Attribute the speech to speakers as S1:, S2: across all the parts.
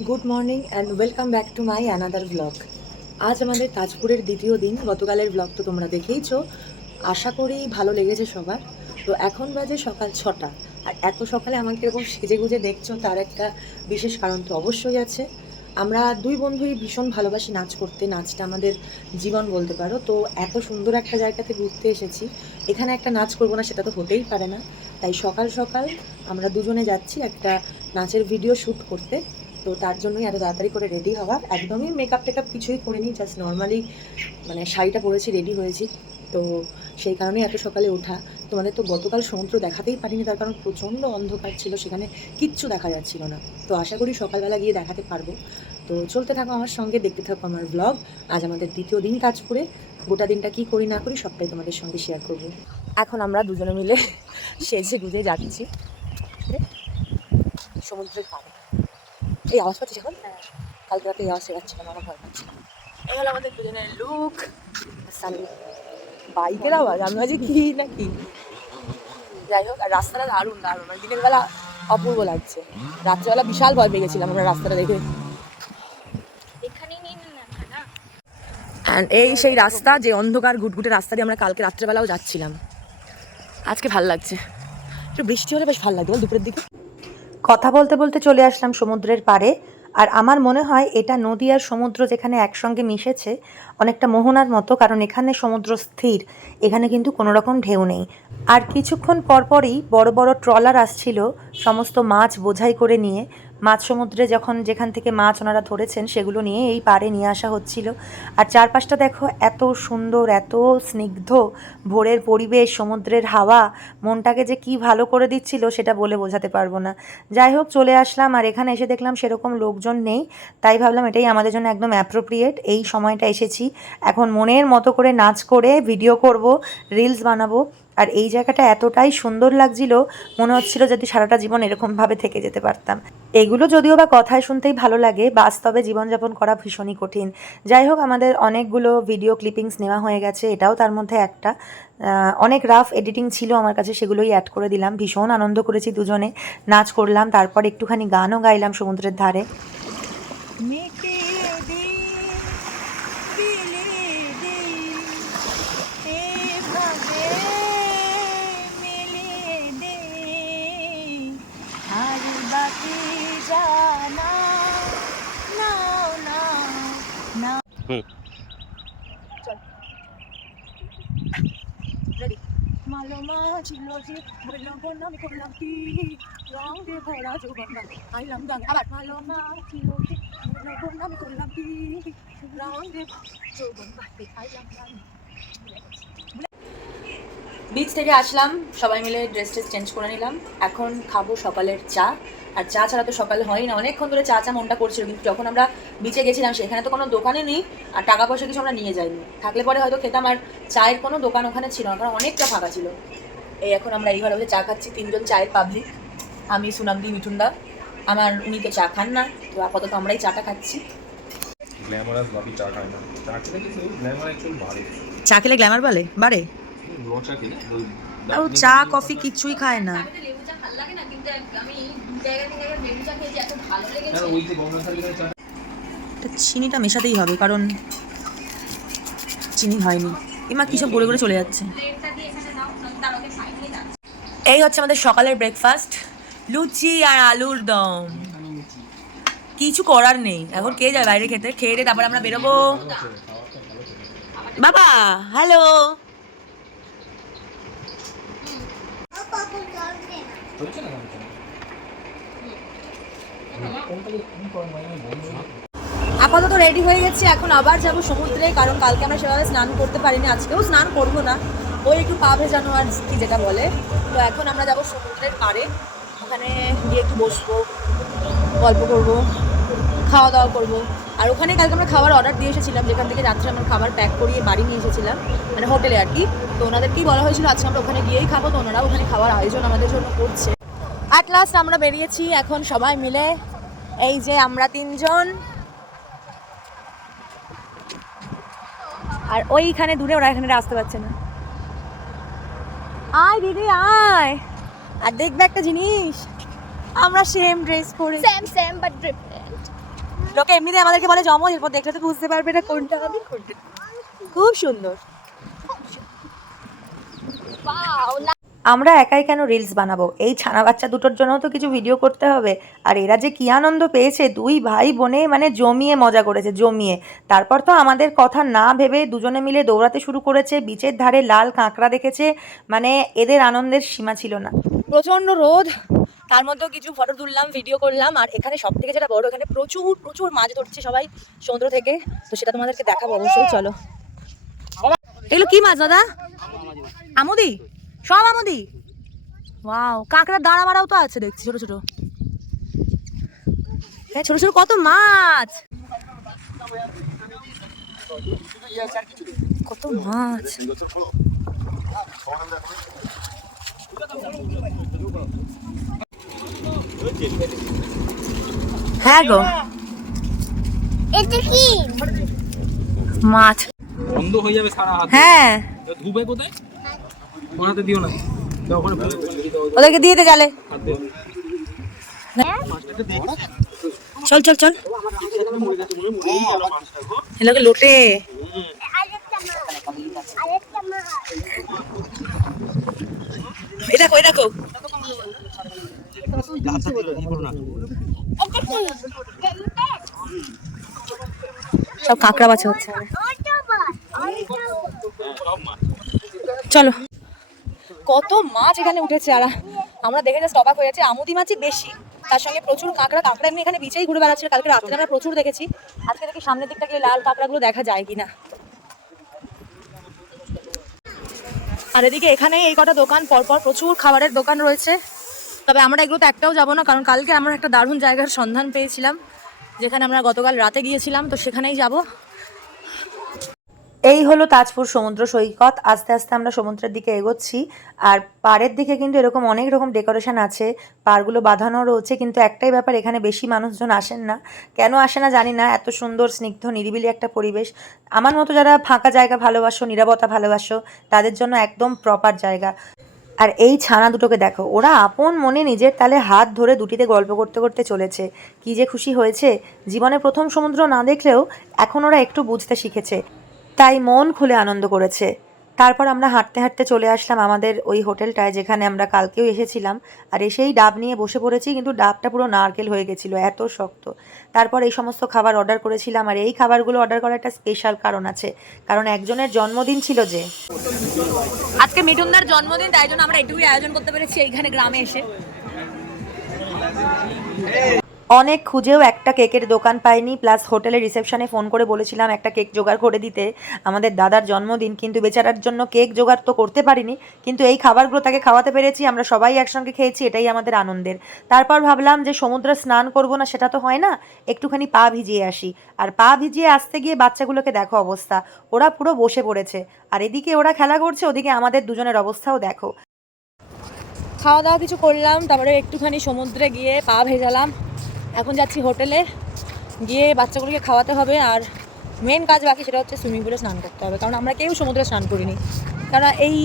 S1: Good morning and welcome back to my another blog আজ আমাদের তাজপুরের দ্বিতীয় দিন, গতকালের ব্লগ তো তোমরা দেখেইছো। আশা করি ভালো লেগেছে সবার। তো এখন বাজে সকাল ছটা। আর এত সকালে আমাকে এরকম সেজে গুজে দেখছ, তার একটা বিশেষ কারণ তো অবশ্যই আছে। আমরা দুই বন্ধুই ভীষণ ভালোবাসি নাচ করতে, নাচটা আমাদের জীবন বলতে পারো। তো এত সুন্দর একটা জায়গাতে ঘুরতে এসেছি। এখানে একটা নাচ করব না, সেটা তো হতেই পারে না। তাই সকাল সকাল আমরা দুজনে যাচ্ছি একটা নাচের ভিডিও শ্যুট করতে। তো তার জন্যই এত তাড়াতাড়ি করে রেডি হওয়া। একদমই মেকআপ টেকআপ কিছুই করিনি জাস্ট নর্মালি মানে শাড়িটা পরেছি রেডি হয়েছি। তো সেই কারণে এত সকালে ওঠা। তোমাদের তো গতকাল সমুদ্র দেখাতেই পারিনি, তার কারণ প্রচণ্ড অন্ধকার ছিল, সেখানে কিচ্ছু দেখা যাচ্ছিল না। তো আশা করি সকালবেলা গিয়ে দেখাতে পারব। তো চলতে থাকো আমার সঙ্গে, দেখতে থাকো আমার ব্লগ আজ আমাদের দ্বিতীয় দিন কাজ করে, গোটা দিনটা কি করি না করি সবটাই তোমাদের সঙ্গে শেয়ার করব। এখন আমরা দুজনে মিলে সেজে গুজে যাচ্ছি। সমুদ্রের পাড়ে। এই আওয়াজ পাচ্ছিস এখন? কালকে রাতে এই আওয়াজ শেখাচ্ছিলাম আমার ভয় পাচ্ছিল এই হলো আমাদের দুজনের লুক বাইকের আওয়াজ আমি ভাবছি কি নাকি? যাই হোক আর রাস্তাটা দারুণ দারুণ। আর দিনের বেলা অপূর্ব লাগছে। রাত্রেবেলা বিশাল ভয় পেয়ে গেছিলাম আমরা রাস্তাটা দেখে। অ্যান্ড এই সেই রাস্তা যে অন্ধকার ঘুটঘুটে রাস্তা দিয়ে আমরা কালকে রাত্রেবেলাও যাচ্ছিলাম। আজকে ভালো লাগছে। একটু বৃষ্টি হলে বেশ ভালো লাগবে দুপুরের দিকে? কথা বলতে বলতে চলে আসলাম সমুদ্রের পারে আর আমার মনে হয় এটা নদী আর সমুদ্র যেখানে একসঙ্গে মিশেছে অনেকটা মোহনার মতো, কারণ এখানে সমুদ্র স্থির, এখানে কিন্তু কোনো রকম ঢেউ নেই। আর কিছুক্ষণ পরপরই বড় বড় ট্রলার আসছিল, সমস্ত মাছ বোঝাই করে নিয়ে। মাছ সমুদ্রে যখন যেখান থেকে মাছ ওনারা ধরেছেন, সেগুলো নিয়ে এই পাড়ে নিয়ে আসা হচ্ছিল। আর চারপাশটা দেখো, এত সুন্দর, এত স্নিগ্ধ, ভোরের পরিবেশ, সমুদ্রের হাওয়া। মনটাকে যে কি ভালো করে দিচ্ছিল, সেটা বলে বোঝাতে পারব না। যাই হোক, চলে আসলাম, আর এখানে এসে দেখলাম সেরকম লোকজন নেই। তাই ভাবলাম এটাই আমাদের জন্য একদম অ্যাপ্রোপ্রিয়েট এই সময়টা এসেছি। এখন মনের মতো করে নাচ করে ভিডিও করব রিলস বানাবো। আর এই জায়গাটা এতটাই সুন্দর লাগছিল, মনে হচ্ছিল যদি সারাটা জীবন এরকমভাবে থেকে যেতে পারতাম। এগুলো যদিও বা কথায় শুনতেই ভালো লাগে, বাস্তবে জীবনযাপন করা ভীষণই কঠিন। যাই হোক, আমাদের অনেকগুলো ভিডিও ক্লিপিংস নেওয়া হয়ে গেছে, এটাও তার মধ্যে একটা। অনেক রাফ এডিটিং ছিল আমার কাছে, সেগুলোই অ্যাড করে দিলাম। ভীষণ আনন্দ করেছি দুজনে। নাচ করলাম, তারপর একটুখানি গানও গাইলাম সমুদ্রের ধারে। ছিল বিচ থেকে আসলাম, সবাই মিলে ড্রেস ট্রেস চেঞ্জ করে নিলাম। এখন খাব সকালের চা। আর চা ছাড়া তো সকালে হয় না। অনেকক্ষণ ধরে চা চা মনটা করছিল, কিন্তু যখন আমরা বিচে গেছিলাম, সেখানে তো কোনো দোকানে নেই। আর টাকা পয়সা কিছু আমরা নিয়ে যাইনি। থাকলে পরে হয়তো খেতাম, আর চায়ের কোনো দোকান ওখানে ছিল না, কারণ অনেকটা ফাঁকা ছিল। এই এখন আমরা এই ঘরে বসে চা খাচ্ছি। তিনজন চায়ের পাবলিক আমি সুনামদি মিঠুনদা। আমার উনি তো চা খান না। তো আপাতত আমরাই চাটা খাচ্ছি।
S2: গ্ল্যামারাস ভাবি চা খায় না। চা খেলে কি সেই গ্ল্যামার অ্যাকচুয়ালি বাড়ে?
S1: চা খেলে গ্ল্যামার বলে বাড়ে?
S2: র চা খেলে। ওই
S1: ও চা কফি কিছুই খায় না।
S3: আমি তো লেবু চা ভালো লাগে না কিন্তু আমি জায়গা থেকে একবার লেবু চা খেয়েছি এত ভালো লেগেছে।
S2: ওই যে গঙ্গা সাগরের চা
S1: চিনিটা মেশাতেই হবে কারণ চিনি হয়নি। এমা কিসব গড়ে গড়ে চলে যাচ্ছে
S3: প্লেটটা দিয়ে এখানে দাও নয়তো তার আগে খাইনি না
S1: এই হচ্ছে আমাদের সকালের ব্রেকফাস্ট লুচি আর আলুর দম। কিছু করার নেই। এখন কে যায় বাইরে খেতে? খেয়ে তারপর আমরা বেরোবো। বাবা হ্যালো। আপাতত রেডি হয়ে গেছি। এখন আবার যাব সমুদ্রে, কারণ কালকে আমরা সেভাবে স্নান করতে পারিনি। আজকেও স্নান করব না। ওই একটু পা ভেজানো আর কি যেটা বলে। তো এখন আমরা যাব সমুদ্রের পাড়ে। ওখানে গিয়ে একটু বসবো, গল্প করব খাওয়া দাওয়া করব। আর ওখানে কালকে আমরা খাবার অর্ডার দিয়ে এসেছিলাম, যেখান থেকে রাত্রে আমরা খাবার প্যাক করিয়ে বাড়ি নিয়ে এসেছিলাম মানে হোটেলে আর কি। তো ওনাদেরকেই বলা হয়েছিল, আজকে আমরা ওখানে গিয়েই খাব। তো ওনারা ওখানে খাওয়ার আয়োজন আমাদের জন্য করছে। অ্যাট লাস্ট আমরা বেরিয়েছি, এখন সবাই মিলে এই যে আমরা তিনজন। আর ওইখানে দূরে ওরা এখানে আসতে পারছে না। আয় দিদি আয়। আর দেখবে একটা জিনিস আমরা সেম ড্রেস পরে
S3: সেম সেম বাট ডিফারেন্ট
S1: লোকে এমনিতে আমাদেরকে বলে জমজ এরপর দেখলে তো বুঝতে পারবে না কোনটা আমি কোনটা? খুব সুন্দর। আমরা একাই কেন রিলস বানাবো? এই ছানা বাচ্চা দুটোর জন্য তো কিছু ভিডিও করতে হবে। আর এরা যে কি আনন্দ পেয়েছে, দুই ভাই বোনে মানে জমিয়ে মজা করেছে, জমিয়ে। তারপর তো আমাদের কথা না ভেবে দুজনে মিলে দৌড়াতে শুরু করেছে, বিচের ধারে লাল কাঁকড়া দেখেছে মানে এদের আনন্দের সীমা ছিল না। প্রচণ্ড রোদ, তার মধ্যেও কিছু ফটো তুললাম ভিডিও করলাম, আর এখানে সব থেকে যেটা বড়, এখানে প্রচুর প্রচুর মাছ ধরছে সবাই সমুদ্র থেকে। তো সেটা তোমাদেরকে দেখাবো অবশ্যই, চলো। এগুলো কি মাছ দাদা? আমুদি? সব আমুদি? ওয়াও কাঁকড়া দাঁড়া বাড়াও তো আছে দেখছি ছোট ছোট। হ্যাঁ ছোট ছোট কত মাছ? কত মাছ? হ্যাঁ গো।
S3: এটা কি?
S1: মাছ।
S2: বন্ধ হয়ে যাবে সারা হাত।
S1: হ্যাঁ।
S2: ধুবে কোথায়? ওনাতে দিও না।
S1: ওদেরকে দিয়ে দে গেলে চল চল চল। এগুলোকে লোটে। সব কাঁকড়া বাছা হচ্ছে। চলো। কত মাছ এখানে উঠেছে, আর। আমরা দেখে জাস্ট অবাক হয়েছে আমুদি মাছই বেশি। তার সঙ্গে প্রচুর কাঁকড়া কাঁকড়া এমনি এখানে বিচেই ঘুরে বেড়াচ্ছিল কালকে রাত্রে আমরা প্রচুর দেখেছি। আজকে দেখি সামনের দিকটা গিয়ে লাল কাঁকড়াগুলো দেখা যায় কিনা। আর এদিকে এখানে এই কটা দোকান, পরপর প্রচুর খাবারের দোকান রয়েছে। তবে আমরা এগুলোতে একটাও যাব না, কারণ কালকে আমরা একটা দারুণ জায়গার সন্ধান পেয়েছিলাম, যেখানে আমরা গতকাল রাতে গিয়েছিলাম, তো সেখানেই যাব। এই হলো তাজপুর সমুদ্র সৈকত। আস্তে আস্তে আমরা সমুদ্রের দিকে এগোচ্ছি। আর পাড়ের দিকে কিন্তু এরকম অনেক রকম ডেকোরেশন আছে। পাড়গুলো বাঁধানো রয়েছে, কিন্তু একটাই ব্যাপার, এখানে বেশি মানুষজন আসেন না। কেন আসে না জানি না, এত সুন্দর, স্নিগ্ধ, নিরিবিলি একটা পরিবেশ। আমার মতো যারা ফাঁকা জায়গা ভালোবাসো, নিরাপত্তা ভালোবাসো, তাদের জন্য একদম প্রপার জায়গা। আর এই ছানা দুটোকে দেখো, ওরা আপন মনে নিজের তালে হাত ধরে দুটিতে গল্প করতে করতে চলেছে। কি যে খুশি হয়েছে। জীবনে প্রথম সমুদ্র না দেখলেও এখন ওরা একটু বুঝতে শিখেছে। তাই মন খুলে আনন্দ করেছে। তারপর আমরা হাঁটতে হাঁটতে চলে আসলাম আমাদের ওই হোটেলটায় যেখানে আমরা কালকেও এসেছিলাম। আর এসেই ডাব নিয়ে বসে পড়েছি, কিন্তু ডাবটা পুরো নারকেল হয়ে গেছিল, এত শক্ত। তারপর এই সমস্ত খাবার অর্ডার করেছিলাম, আর এই খাবারগুলো অর্ডার করার একটা স্পেশাল কারণ আছে। কারণ একজনের জন্মদিন ছিল যে। আজকে মিঠুনদার জন্মদিন, তাই জন্য আমরা এটুকুই আয়োজন করতে পেরেছি এইখানে গ্রামে এসে। অনেক খুঁজেও একটা কেকের দোকান পাইনি প্লাস হোটেলের রিসেপশনে ফোন করে বলেছিলাম, একটা কেক জোগাড় করে দিতে। আমাদের দাদার জন্মদিন, কিন্তু বেচারার জন্য কেক জোগাড় তো করতে পারিনি, কিন্তু এই খাবারগুলো তাকে খাওয়াতে পেরেছি, আমরা সবাই একসঙ্গে খেয়েছি, এটাই আমাদের আনন্দের। তারপর ভাবলাম যে সমুদ্রে স্নান করব না, সেটা তো হয় না, একটুখানি পা ভিজিয়ে আসি। আর পা ভিজিয়ে আসতে গিয়ে বাচ্চাগুলোকে দেখো অবস্থা, ওরা পুরো বসে পড়েছে, আর এদিকে ওরা খেলা করছে, ওদিকে আমাদের দুজনের অবস্থাও দেখো। খাওয়া দাওয়া কিছু করলাম, তারপরে একটুখানি সমুদ্রে গিয়ে পা ভেজালাম। এখন যাচ্ছি হোটেলে। গিয়ে বাচ্চাগুলোকে খাওয়াতে হবে আর মেন কাজ বাকি সেটা হচ্ছে সুইমিং পুলে স্নান করতে হবে। কারণ আমরা কেউ সমুদ্রে স্নান করিনি। কারণ এই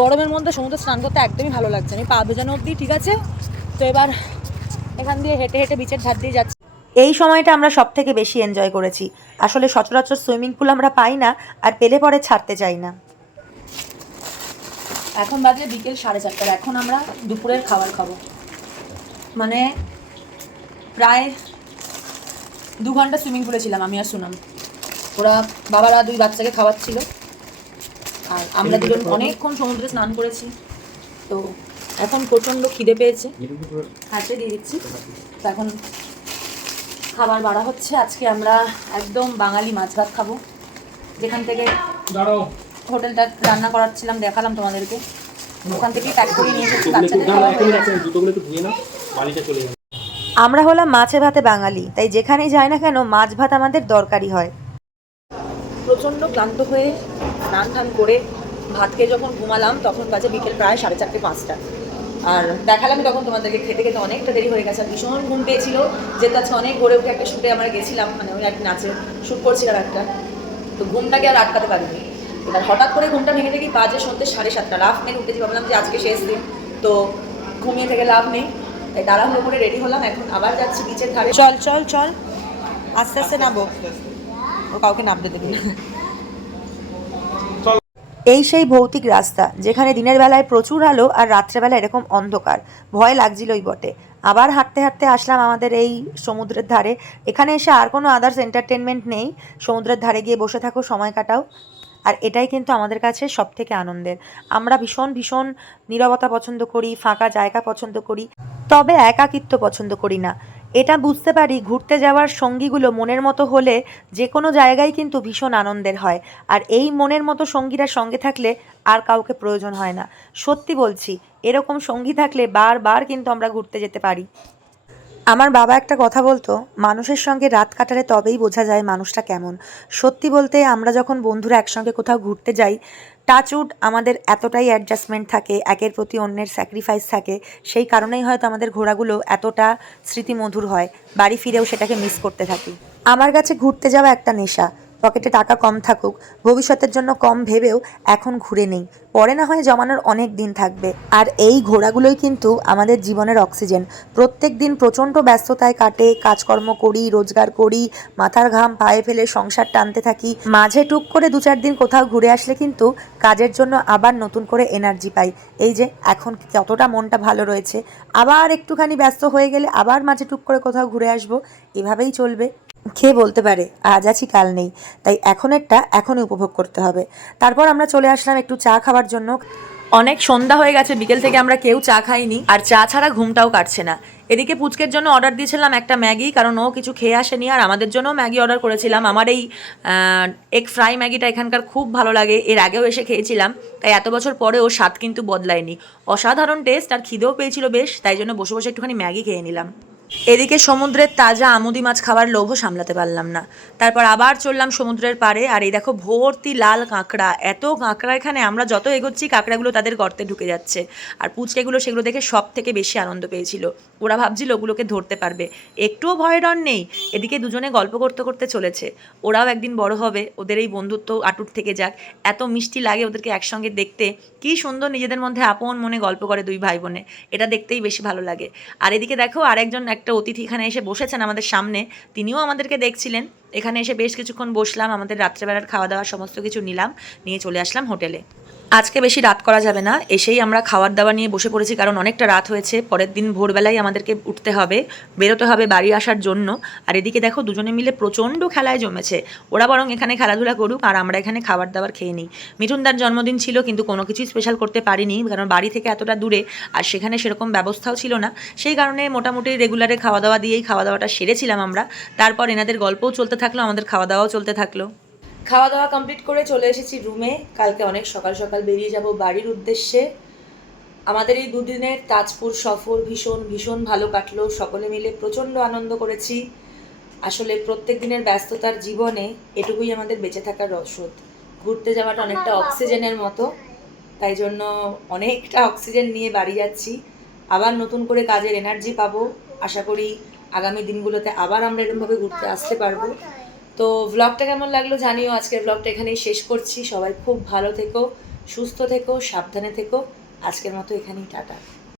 S1: গরমের মধ্যে সমুদ্রে স্নান করতে একদমই ভালো লাগছে না। পা ভেজানো অবধি ঠিক আছে। তো এবার এখান দিয়ে হেঁটে হেঁটে বিচের ধার দিয়ে যাচ্ছি। এই সময়টা আমরা সব থেকে বেশি এনজয় করেছি। আসলে সচরাচর সুইমিং পুল আমরা পাই না আর পেলে পরে ছাড়তে চাই না। এখন বাজে বিকেল সাড়ে চারটার এখন আমরা দুপুরের খাবার খাব। মানে প্রায় দু ঘণ্টা সুইমিং পুলে ছিলাম আমি আর সুনাম। ওরা বাবারা দুই বাচ্চাকে খাওয়াচ্ছিল। আর আমরা দুজন অনেকক্ষণ সমুদ্রে স্নান করেছি। তো এখন প্রচণ্ড খিদে পেয়েছে। হাতে দিয়ে দিচ্ছি। তো এখন খাবার বাড়া হচ্ছে। আজকে আমরা একদম বাঙালি মাছ ভাত খাব। যেখান থেকে হোটেলটা রান্না করাচ্ছিলাম দেখালাম তোমাদেরকে। ওখান থেকেই প্যাক করে নিয়ে এসেছি বাচ্চাদের আমরা হলাম মাছে ভাতে বাঙালি, তাই যেখানেই যাই না কেন মাছ ভাত আমাদের দরকারি হয়। প্রচণ্ড ক্লান্ত হয়ে স্নান টান করে ভাত খেয়ে যখন ঘুমালাম, তখন বাজে বিকেল প্রায় সাড়ে চারটে, পাঁচটা। আর দেখালাম তখন তোমাদেরকে, খেতে খেতে অনেকটা দেরি হয়ে গেছে। ভীষণ ঘুম পেয়েছিল, যেহেতু আজকে অনেক গড়ে উঠে একটা শ্যুটে আমরা গেছিলাম মানে ওই একটা নাচে শ্যুট করছিলাম একটা। তো ঘুমটাকে আর আটকাতে পারিনি। এবার হঠাৎ করে ঘুমটা ভেঙে দেখি বাজে সন্ধ্যে সাড়ে সাতটা। লাভ মেরে উঠেছি, ভাবলাম যে আজকে শেষ দিন। তো ঘুমিয়ে থেকে লাভ নেই। তাই তাড়াহুড়ো করে রেডি হলাম, এখন আবার যাচ্ছি বিচের ধারে চল চল চল। আস্তে আস্তে ও কাউকে নামতে দেবে না। এই সেই ভৌতিক রাস্তা, যেখানে দিনের বেলায় প্রচুর আলো আর রাত্রেবেলা এরকম অন্ধকার। ভয় লাগছিলই বটে। আবার হাঁটতে হাঁটতে আসলাম আমাদের এই সমুদ্রের ধারে। এখানে এসে আর কোনো আদার্স এন্টারটেনমেন্ট নেই। সমুদ্রের ধারে গিয়ে বসে থাকো, সময় কাটাও। আর এটাই কিন্তু আমাদের কাছে সব থেকে আনন্দের। আমরা ভীষণ ভীষণ নীরবতা পছন্দ করি, ফাঁকা জায়গা পছন্দ করি। তবে একাকিত্ব পছন্দ করি না। এটা বুঝতে পারি ঘুরতে যাওয়ার সঙ্গীগুলো মনের মতো হলে যে কোনো জায়গায় কিন্তু ভীষণ আনন্দের হয়। আর এই মনের মতো সঙ্গীরা সঙ্গে থাকলে আর কাউকে প্রয়োজন হয় না। সত্যি বলছি, এরকম সঙ্গী থাকলে বারবার কিন্তু আমরা ঘুরতে যেতে পারি। আমার বাবা একটা কথা বলতো, মানুষের সঙ্গে রাত কাটালে তবেই বোঝা যায় মানুষটা কেমন। সত্যি বলতে আমরা যখন বন্ধুরা একসঙ্গে কোথাও ঘুরতে যাই টাচউড আমাদের এতটাই অ্যাডজাস্টমেন্ট থাকে, একের প্রতি অন্যের স্যাক্রিফাইস থাকে, সেই কারণেই হয়তো আমাদের ঘোরাগুলো এতটা স্মৃতিমধুর হয়, বাড়ি ফিরেও সেটাকে মিস করতে থাকি। আমার কাছে ঘুরতে যাওয়া একটা নেশা পকেটে টাকা কম থাকুক, ভবিষ্যতের জন্য কম ভেবেও এখন ঘুরে নেই। পরে না হয় জমানোর অনেক দিন থাকবে। আর এই ঘোরাগুলোই কিন্তু আমাদের জীবনের অক্সিজেন। প্রত্যেক দিন প্রচণ্ড ব্যস্ততায় কাটে, কাজকর্ম করি, রোজগার করি, মাথার ঘাম পায়ে ফেলে সংসার টানতে থাকি। মাঝে টুক করে দু চার দিন কোথাও ঘুরে আসলে কিন্তু কাজের জন্য আবার নতুন করে এনার্জি পাই। এই যে, এখন কতটা মনটা ভালো রয়েছে। আবার একটুখানি ব্যস্ত হয়ে গেলে আবার মাঝে টুক করে কোথাও ঘুরে আসব। এভাবেই চলবে। কে বলতে পারে, আজ আছি, কাল নেই। তাই এখনেরটা এখনই উপভোগ করতে হবে। তারপর আমরা চলে আসলাম একটু চা খাওয়ার জন্য। অনেক সন্ধ্যা হয়ে গেছে, বিকেল থেকে আমরা কেউ চা খাইনি, আর চা ছাড়া ঘুমটাও কাটছে না। এদিকে পুচকের জন্য অর্ডার দিয়েছিলাম একটা ম্যাগি, কারণ ও কিছু খেয়ে আসেনি, আর আমাদের জন্য ম্যাগি অর্ডার করেছিলাম। আমার এই এগ ফ্রাই ম্যাগিটা এখানকার খুব ভালো লাগে, এর আগেও এসে খেয়েছিলাম। তাই এত বছর পরেও স্বাদ কিন্তু বদলায়নি। অসাধারণ টেস্ট আর খিদেও পেয়েছিল বেশ, তাই জন্য বসে বসে একটুখানি ম্যাগি খেয়ে নিলাম। এদিকে সমুদ্রের তাজা আমুদি মাছ খাওয়ার লোভও সামলাতে পারলাম না। তারপর আবার চললাম সমুদ্রের পাড়ে, আর এই দেখো ভর্তি লাল কাঁকড়া। এত কাঁকড়া এখানে আমরা যত এগোচ্ছি, কাঁকড়াগুলো তাদের গর্তে ঢুকে যাচ্ছে। আর পুচকেগুলো সেগুলো দেখে সব থেকে বেশি আনন্দ পেয়েছিল। ওরা ভাবছিল ওগুলোকে ধরতে পারবে। একটুও ভয় ডর নেই। এদিকে দুজনে গল্প করতে করতে চলেছে। ওরাও একদিন বড় হবে। ওদের এই বন্ধুত্ব আটুট থেকে যাক। এত মিষ্টি লাগে ওদেরকে একসঙ্গে দেখতে। কি সুন্দর নিজেদের মধ্যে আপন মনে গল্প করে দুই ভাই বোনে। এটা দেখতেই বেশি ভালো লাগে। আর এদিকে দেখো আরেকজন একটা অতিথি এখানে এসে বসেছেন আমাদের সামনে। তিনিও আমাদেরকে দেখছিলেন। এখানে এসে বেশ কিছুক্ষণ বসলাম, আমাদের রাত্রেবেলার খাওয়া দাওয়া সমস্ত কিছু নিলাম, নিয়ে চলে আসলাম হোটেলে। আজকে বেশি রাত করা যাবে না, এসেই আমরা খাবার দাবার নিয়ে বসে পড়েছি, কারণ অনেকটা রাত হয়েছে, পরের দিন ভোরবেলায় আমাদেরকে উঠতে হবে, বেরোতে হবে বাড়ি আসার জন্য। আর এদিকে দেখো, দুজনে মিলে প্রচণ্ড খেলায় জমেছে, ওরা বরং এখানে খেলাধুলা করুক আর আমরা এখানে খাবার দাবার খেয়ে নিই। মিঠুনদার জন্মদিন ছিল, কিন্তু কোনো কিছুই স্পেশাল করতে পারিনি, কারণ বাড়ি থেকে এতটা দূরে আর সেখানে সেরকম ব্যবস্থাও ছিল না। সেই কারণে মোটামুটি রেগুলারে খাওয়া দাওয়া দিয়েই খাওয়া দাওয়াটা সেরেছিলাম আমরা। তারপর এনাদের গল্পও চলতে থাকল, আমাদের খাওয়া দাওয়াও চলতে থাকল। খাওয়া দাওয়া কমপ্লিট করে চলে এসেছি রুমে কালকে অনেক সকাল সকাল বেরিয়ে যাব বাড়ির উদ্দেশ্যে। আমাদের এই দুদিনের তাজপুর সফর ভীষণ ভীষণ ভালো কাটলো। সকলে মিলে প্রচণ্ড আনন্দ করেছি। আসলে প্রত্যেক দিনের ব্যস্ততার জীবনে এটুকুই আমাদের বেঁচে থাকার রসদ। ঘুরতে যাওয়াটা অনেকটা অক্সিজেনের মতো। তাই জন্য অনেকটা অক্সিজেন নিয়ে বাড়ি যাচ্ছি। আবার নতুন করে কাজের এনার্জি পাবো। আশা করি আগামী দিনগুলোতে আবার আমরা এরকমভাবে ঘুরতে আসতে পারব। তো ভ্লগটা কেমন লাগল জানিও। আজকের ভ্লগটা এখানেই শেষ করছি। সবাই খুব ভালো থেকো, সুস্থ থেকো, সাবধানে থেকো। আজকের মতো এখানেই, টাটা।